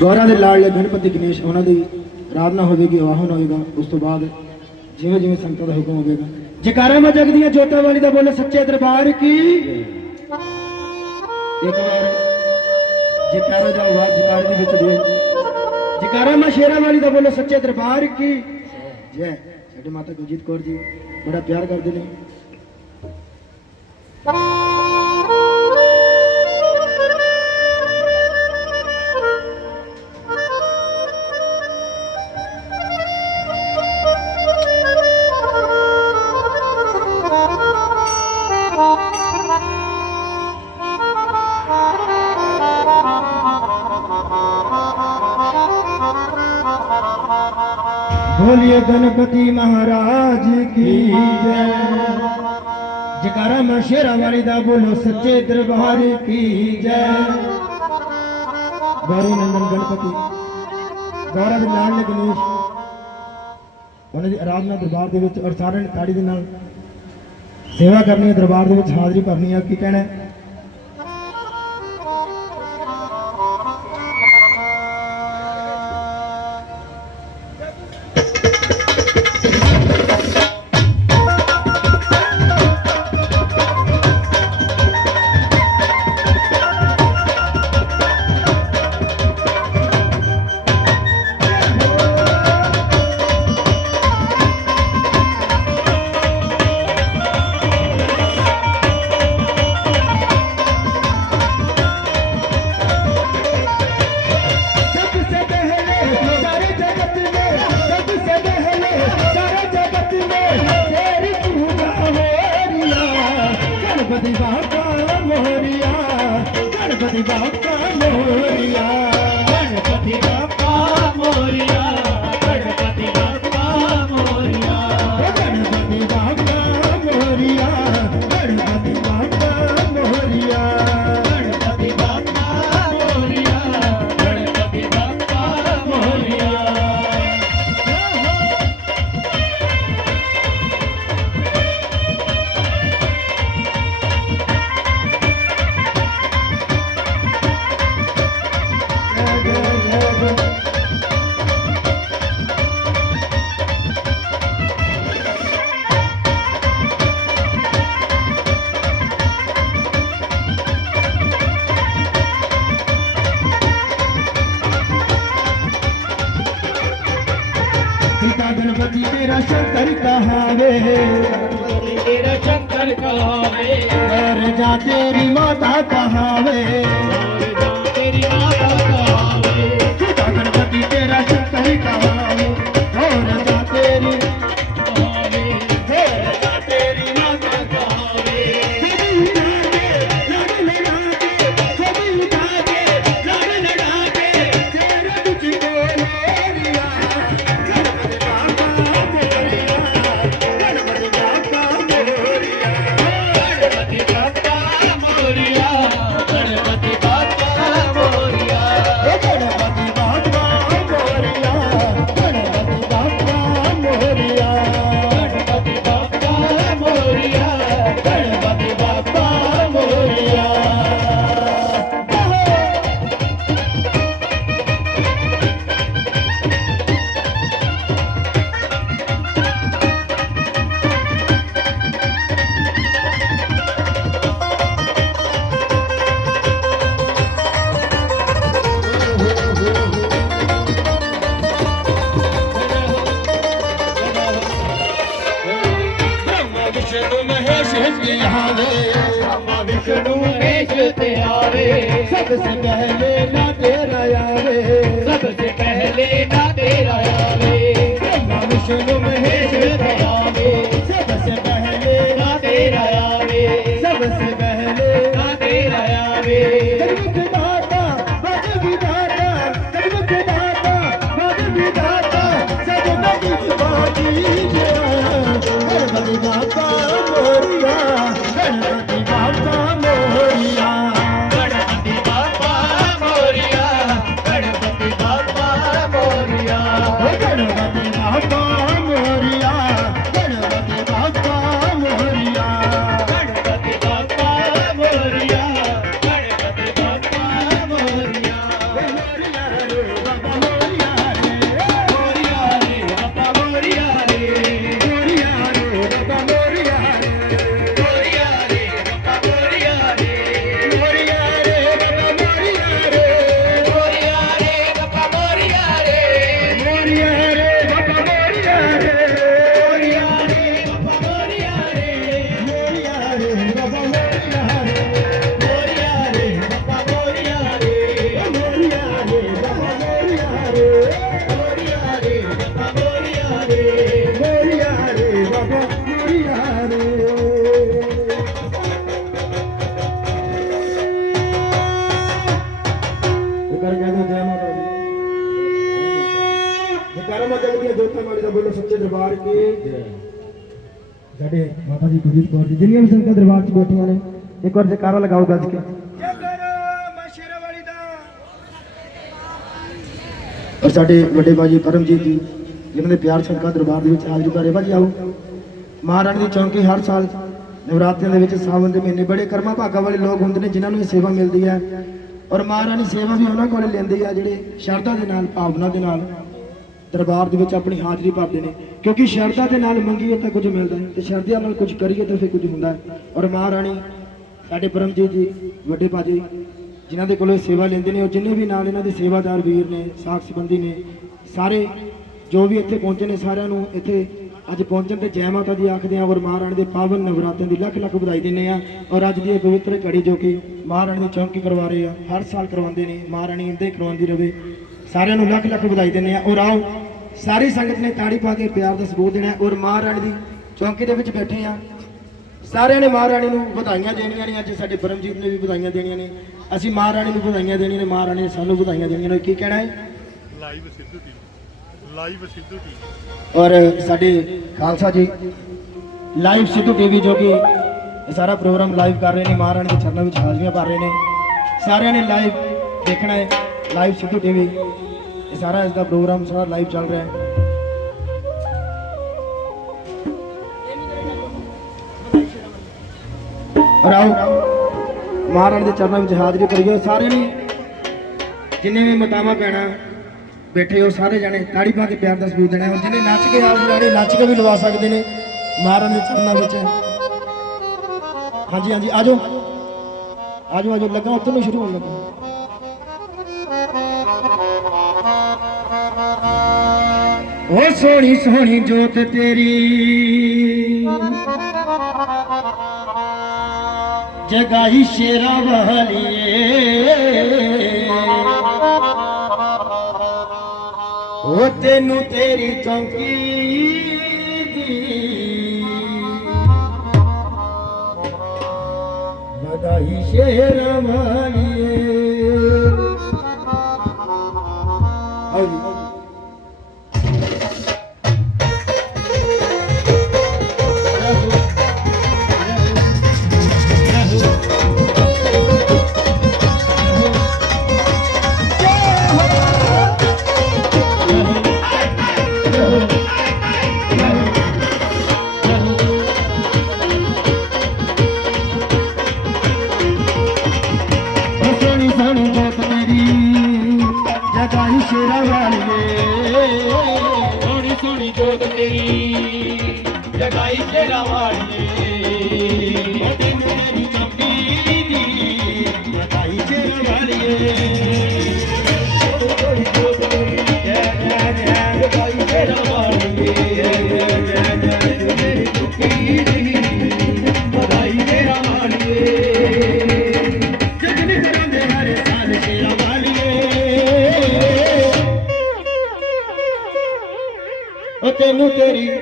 ਗੌਰਾਂ ਦੇ ਲਾਡਲੇ ਗਣਪਤੀ ਗਣੇਸ਼, ਉਹਨਾਂ ਦੀ ਆਰਾਧਨਾ ਹੋਵੇਗੀ, ਆਵਾਹਨ ਹੋਵੇਗਾ, ਉਸ ਤੋਂ ਬਾਅਦ ਜਿਵੇਂ ਜਿਵੇਂ ਸੰਗਤਾਂ ਦਾ ਹੁਕਮ ਹੋਵੇਗਾ। ਜਕਾਰਾ ਮਾ ਜਗਦੀਆਂ ਜੋਤਾਂ ਵਾਲੀ ਦਾ ਬੋਲੇ, ਸੱਚੇ ਦਰਬਾਰ ਕੀ? ਇੱਕ ਵਾਰ ਜਕਾਰਾ ਦਾ ਆਵਾਜ਼ ਜਕਾਰੇ ਦੇ ਵਿੱਚ ਦਿਓ। ਜਕਾਰਾ ਮਾ ਸ਼ੇਰਾਂ ਵਾਲੀ ਦਾ ਬੋਲੇ, ਸੱਚੇ ਦਰਬਾਰ ਕੀ? ਜੈ। ਸਾਡੇ ਮਾਤਾ ਗੁਰਜੀਤ ਕੌਰ ਜੀ, ਬੜਾ ਪਿਆਰ ਕਰਦੇ ਨੇ। ਬੋਲੀਏ ਗਣਪਤੀ ਮਹਾਰਾਜ ਕੀ ਜੈ। ਜਕਾਰਾ ਮੈਂ ਸ਼ੇਰਾਂ ਵਾਲੀ ਦਾ ਬੋਲੋ ਸੱਚੇ ਦਰਬਾਰ ਕੀ ਜੈ। ਗੌਰੀ ਨੰਦਨ ਗਣਪਤੀ ਗੌਰਵ ਲਾਲ ਗਣੇਸ਼। ਉਹਨਾਂ ਦੀ ਆਰਾਧਨਾ ਦਰਬਾਰ ਦੇ ਵਿੱਚ ਔਰ ਸਾਰਿਆਂ ਨੇ ਤਾੜੀ ਦੇ ਨਾਲ ਸੇਵਾ ਕਰਨੀ ਹੈ, ਦਰਬਾਰ ਦੇ ਵਿੱਚ ਹਾਜ਼ਰੀ ਭਰਨੀ ਹੈ। ਕੀ ਕਹਿਣਾ रे तेरा शंकर कहाँ रे तेरी माता कहाँ ਆਵੇ ਬਾਬਾ ਵਿਸ਼ਨੂੰ ਮੇਸ਼ ਤੇ ਆਵੇ। ਸਭ ਸੰਗ ਹੈ ਨਾ ਤੇਰਾ ਆਵੇ ਕਰ ਕਹਿੰਦੇ ਜੈ ਮਾਤਾ ਦੀ। ਇਹ ਕਰਮ ਜਗਦੀ ਜੋਤਾਂ ਵਾਲੀ ਦਾ ਬੋਲੋ ਸੱਚੇ ਦਰਬਾਰ ਕੇ। ਸਾਡੇ ਮਾਤਾ ਜੀ ਗੁਰਜੀਤ ਕੌਰ ਜੀ ਜਿੰਨੀਆਂ ਵੀ ਸੰਗਤਾਂ ਦਰਬਾਰ 'ਚ ਬੈਠੀਆਂ ਨੇ ਇੱਕ ਵਾਰ ਜੈਕਾਰਾ ਲਗਾਓ ਗੱਜ ਕੇ। ਜੈ ਕਰੋ ਦਾ ਔਰ ਸਾਡੇ ਵੱਡੇ ਬਾਜੀ ਪਰਮਜੀਤ ਜੀ ਜਿਨ੍ਹਾਂ ਦੇ ਪਿਆਰ ਸੰਗਤਾਂ ਦਰਬਾਰ ਦੇ ਵਿੱਚ ਹਾਜ਼ਰੀ ਭਰੇ ਬਾਜੀ ਆਓ। ਮਹਾਰਾਣੀ ਦੀ ਚੌਂਕੀ ਹਰ ਸਾਲ ਨਵਰਾਤਰਿਆਂ ਦੇ ਵਿੱਚ ਸਾਵਨ ਦੇ ਮਹੀਨੇ ਬੜੇ ਕਰਮਾਂ ਭਾਗਾਂ ਵਾਲੇ ਲੋਕ ਹੁੰਦੇ ਨੇ ਜਿਨ੍ਹਾਂ ਨੂੰ ਇਹ ਸੇਵਾ ਮਿਲਦੀ ਹੈ। ਔਰ ਮਹਾਰਾਣੀ ਸੇਵਾ ਵੀ ਉਹਨਾਂ ਕੋਲ ਲੈਂਦੇ ਆ ਜਿਹੜੇ ਸ਼ਰਧਾ ਦੇ ਨਾਲ, ਭਾਵਨਾ ਦੇ ਨਾਲ ਦਰਬਾਰ ਦੇ ਵਿੱਚ ਆਪਣੀ ਹਾਜ਼ਰੀ ਭਰਦੇ ਨੇ। ਕਿਉਂਕਿ ਸ਼ਰਧਾ ਦੇ ਨਾਲ ਮੰਗੀਏ ਤਾਂ ਕੁਝ ਮਿਲਦਾ ਹੈ ਤੇ ਸ਼ਰਧਾ ਨਾਲ ਕੁਝ ਕਰੀਏ ਤਾਂ ਫਿਰ ਕੁਝ ਹੁੰਦਾ ਹੈ। ਔਰ ਮਹਾਰਾਣੀ, ਸਾਡੇ ਪਰਮਜੀਤ ਜੀ, ਵੱਡੇ ਭਾਜੀ, ਜਿਨ੍ਹਾਂ ਦੇ ਕੋਲੋਂ ਸੇਵਾ ਲੈਂਦੇ ਨੇ, ਔਰ ਜਿੰਨੇ ਵੀ ਨਾਲ ਇਹਨਾਂ ਦੇ ਸੇਵਾਦਾਰ ਵੀਰ ਨੇ, ਸਾਖ ਸੰਬੰਧੀ ਨੇ, ਸਾਰੇ ਜੋ ਵੀ ਇੱਥੇ ਪਹੁੰਚੇ ਨੇ ਸਾਰਿਆਂ ਨੂੰ ਇੱਥੇ ਅੱਜ ਪਹੁੰਚਣ ਤੇ ਜੈ ਮਾਤਾ ਦੀ ਆਖਦੇ ਆ ਔਰ ਮਹਾਰਾਣੀ ਦੇ ਪਾਵਨ ਨਵਰਾਤਿਆਂ ਦੀ ਲੱਖ ਲੱਖ ਵਧਾਈ ਦਿੰਦੇ ਆ ਔਰ ਅੱਜ ਦੀ ਇਹ ਪਵਿੱਤਰ ਘੜੀ ਜੋ ਕਿ ਮਹਾਰਾਣੀ ਦੀ ਚੌਂਕੀ ਕਰਵਾ ਰਹੇ ਆ, ਹਰ ਸਾਲ ਕਰਵਾਉਂਦੇ ਨੇ, ਮਹਾਰਾਣੀ ਇੰਦੇ ਕਰਵਾਉਂਦੀ ਰਵੇ। ਸਾਰਿਆਂ ਨੂੰ ਲੱਖ ਲੱਖ ਵਧਾਈ ਦਿੰਦੇ ਆ ਔਰ ਆਓ, ਸਾਰੀ ਸੰਗਤ ਨੇ ਤਾੜੀ ਪਾ ਕੇ ਪਿਆਰ ਦਾ ਸਬੂਤ ਦੇਣਾ ਔਰ ਮਹਾਰਾਣੀ ਦੀ ਚੌਂਕੀ ਦੇ ਵਿੱਚ ਬੈਠੇ ਆ ਸਾਰਿਆਂ ਨੇ ਮਹਾਰਾਣੀ ਨੂੰ ਵਧਾਈਆਂ ਦੇਣੀਆਂ ਨੇ। ਅੱਜ ਸਾਡੇ ਪਰਮਜੀਤ ਨੇ ਵੀ ਵਧਾਈਆਂ ਦੇਣੀਆਂ ਨੇ। ਅਸੀਂ ਮਹਾਰਾਣੀ ਨੂੰ ਵਧਾਈਆਂ ਦੇਣੀਆਂ ਨੇ। ਮਹਾਰਾਣੀ ਨੇ ਸਾਨੂੰ ਵਧਾਈਆਂ ਦੇਣੀਆਂ ਨੇ। ਕੀ ਕਹਿਣਾ ਹੈ? Live Sidhu T live Sidhu T ਔਰ ਸਾਡੇ ਖਾਲਸਾ ਜੀ, ਲਾਈਵ ਸਿੱਧੂ ਟੀਵੀ ਜੋ ਕਿ ਇਹ ਸਾਰਾ ਪ੍ਰੋਗਰਾਮ ਲਾਈਵ ਕਰ ਰਹੇ ਨੇ, ਮਹਾਰਾਣੀ ਦੇ ਚਰਨਾਂ ਵਿੱਚ ਹਾਜ਼ਰੀਆਂ ਭਰ ਰਹੇ ਨੇ। ਸਾਰਿਆਂ ਨੇ ਲਾਈਵ ਦੇਖਣਾ ਹੈ, ਲਾਈਵ ਸਿੱਧੂ ਟੀਵੀ ਇਹ ਸਾਰਾ ਇਸ ਦਾ ਪ੍ਰੋਗਰਾਮ, ਸਾਰਾ ਲਾਈਵ ਚੱਲ ਰਿਹਾ ਹੈ। ਔਰ ਆਓ, ਮਹਾਰਾਣੀ ਦੇ ਚਰਨਾਂ ਵਿੱਚ ਹਾਜ਼ਰੀ ਕਰੀਏ ਸਾਰਿਆਂ ਨੇ ਜਿੰਨੇ ਵੀ ਮਤਾਵਾ ਪੈਣਾ ਬੈਠੇ ਹੋ ਸਾਰੇ ਜਣੇ, ਤਾੜੀ ਪਾ ਕੇ ਪਿਆਰ ਦਾ ਸਬੂਤ ਦੇਣਾ ਹੈ। ਔਰ ਜਿਹਨੇ ਨੱਚ ਕੇ ਆਪ ਜਾਣੇ ਨੱਚ ਕੇ ਵੀ ਲਵਾ ਸਕਦੇ ਨੇ, ਮਾਰਨ ਦੇ ਚਰਨਾਂ ਵਿੱਚ। ਹਾਂਜੀ ਹਾਂਜੀ, ਆਜੋ। ਆਜੋ ਆਜੋ, ਲੱਗਾ ਉੱਥੇ ਨੂੰ ਸ਼ੁਰੂ ਹੋਣ ਲੱਗਾ। ਓ ਸੋਹਣੀ ਸੋਹਣੀ ਜੋਤ ਤੇਰੀ। ਜਗਾਈ ਸ਼ੇਰਾ ਵਾਲੀਏ। ਉਹ ਤੈਨੂੰ ਤੇਰੀ ਚੌਂਕੀ ਦੀ ਵਧਾਈ ਸ਼ੇਰ ਵਾਲੀਏ ਉਹ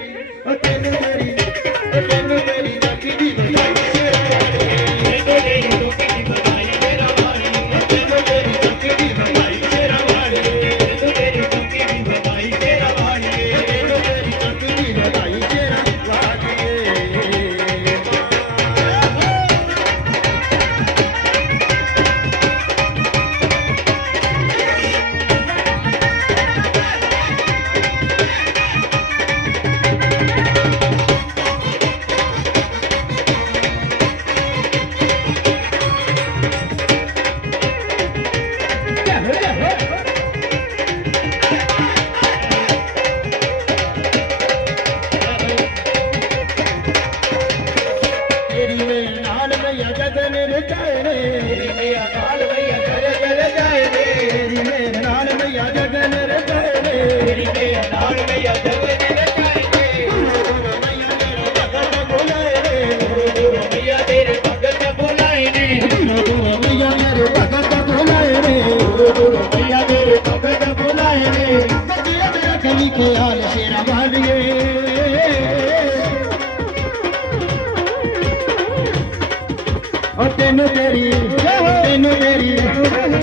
ਓ ਤੈਨੂੰ ਤੇਰੀ ਤੈਨੂੰ ਤੇਰੀ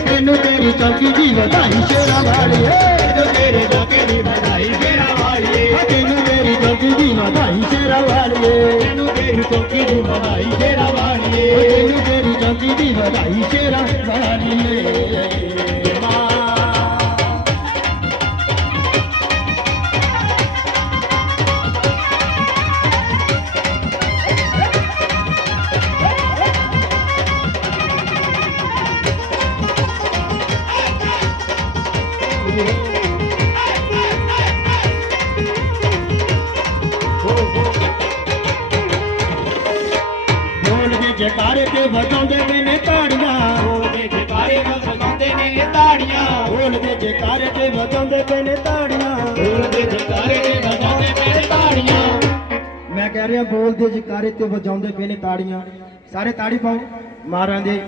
ਤੈਨੂੰ ਤੇਰੀ ਚੌਕੀ ਦੀ ਵਧਾਈ ਸ਼ੇਰਾ ਵਾਲੀ ਏ। ਤੇਰੇ ਲਾਗੇ ਦੀ ਵਧਾਈ ਸ਼ੇਰਾ ਵਾਲੀ ਏ। ਤੈਨੂੰ ਤੇਰੀ ਚੌਕੀ ਦੀ ਵਧਾਈ ਸ਼ੇਰਾ ਵਾਲੀ ਏ। ਤੈਨੂੰ ਤੇਰੀ ਚੌਕੀ ਦੀ ਵਧਾਈ ਸ਼ੇਰਾ ਵਾਲੀ ਏ। ਤੈਨੂੰ ਤੇਰੀ ਚੌਕੀ ਦੀ ਵਧਾਈ ਸ਼ੇਰਾ ਵਾਲੀ ਏ। ਨੇ ਤਾੜੀਆਂ ਉਹਦੇ ਜਕਾਰੇ ਵਜਾਉਂਦੇ ਨੇ ਤਾੜੀਆਂ ਬੋਲ ਦੇ ਜਕਾਰੇ ਤੇ ਵਜਾਉਂਦੇ ਪਏ ਨੇ ਤਾੜੀਆਂ ਉਹਦੇ ਜਕਾਰੇ ਵਜਾਉਂਦੇ ਨੇ ਤਾੜੀਆਂ ਮੈਂ ਕਹਿ ਰਿਹਾ ਬੋਲ ਦੇ ਜਕਾਰੇ ਤੇ ਵਜਾਉਂਦੇ ਪਏ ਨੇ ਤਾੜੀਆਂ ਸਾਰੇ ਤਾੜੀ ਪਾਓ ਮਾਰਾਂ ਦੇ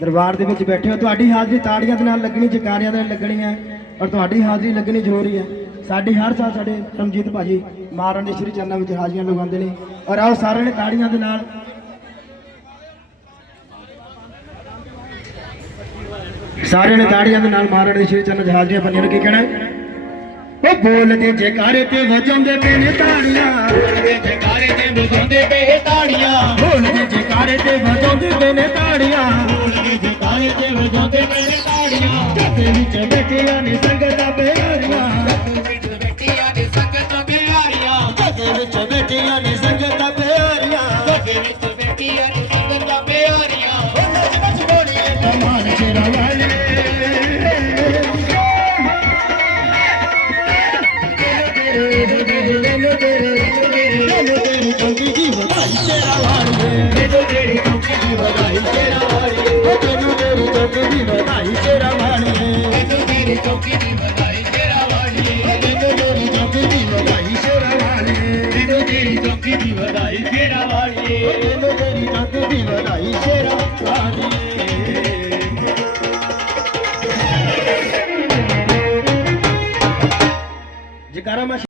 ਦਰਬਾਰ ਦੇ ਵਿੱਚ ਬੈਠੇ ਹੋ। ਤੁਹਾਡੀ ਹਾਜ਼ਰੀ ਤਾੜੀਆਂ ਦੇ ਨਾਲ ਲੱਗਣੀ ਜਕਾਰਿਆਂ ਦੇ ਨਾਲ ਲੱਗਣੀ ਹੈ ਔਰ ਤੁਹਾਡੀ ਹਾਜ਼ਰੀ ਲੱਗਣੀ ਜ਼ਰੂਰੀ ਹੈ। ਸਾਡੀ ਹਰ ਸਾਲ ਸਾਡੇ ਰਮਜੀਤ ਭਾਜੀ ਮਾਰਾਂ ਦੇ ਸ਼੍ਰੀ ਚਰਨਾਂ ਵਿੱਚ ਹਾਜ਼ਰੀਆਂ ਲਗਾਉਂਦੇ ਨੇ। ਔਰ ਆਓ ਸਾਰਿਆਂ ਨੇ ਤਾੜੀਆਂ ਦੇ ਨਾਲ ਸਾਰਿਆਂ ਨੇ ਤਾੜੀਆਂ ਦੇ ਨਾਲ ਮਾਰਨ ਦੇ ਸ਼੍ਰੀ ਚਰਨ ਹਾਜ਼ਰੀਆਂ ਬੰਨੀਆਂ ਨੂੰ ਕੀ ਕਹਿਣਾ? ਉਹ ਬੋਲਦੇ ਜੇਕਾਰੇ ਤੇ ਵਜਾਉਂਦੇ ਪਏ ਨੇ ਤਾੜੀਆਂ। ਉਹਦੇ ਜਕਾਰੇ ਤੇ ਵਜਾਉਂਦੇ ਪਏ ਤਾੜੀਆਂ। ਬੋਲਦੇ ਜੇਕਾਰੇ ਤੇ ਵਜਾਉਂਦੇ ਪਏ ਨੇ ਤਾੜੀਆਂ। ਉਹਦੇ ਜਕਾਰੇ ਤੇ ਵਜਾਉਂਦੇ ਪਏ ਤਾੜੀਆਂ। ਜੱਥੇ ਵਿੱਚ ਬੈਠੀਆਂ ਨੇ ਸੰਗਤਾਂ ਚੌਕੀ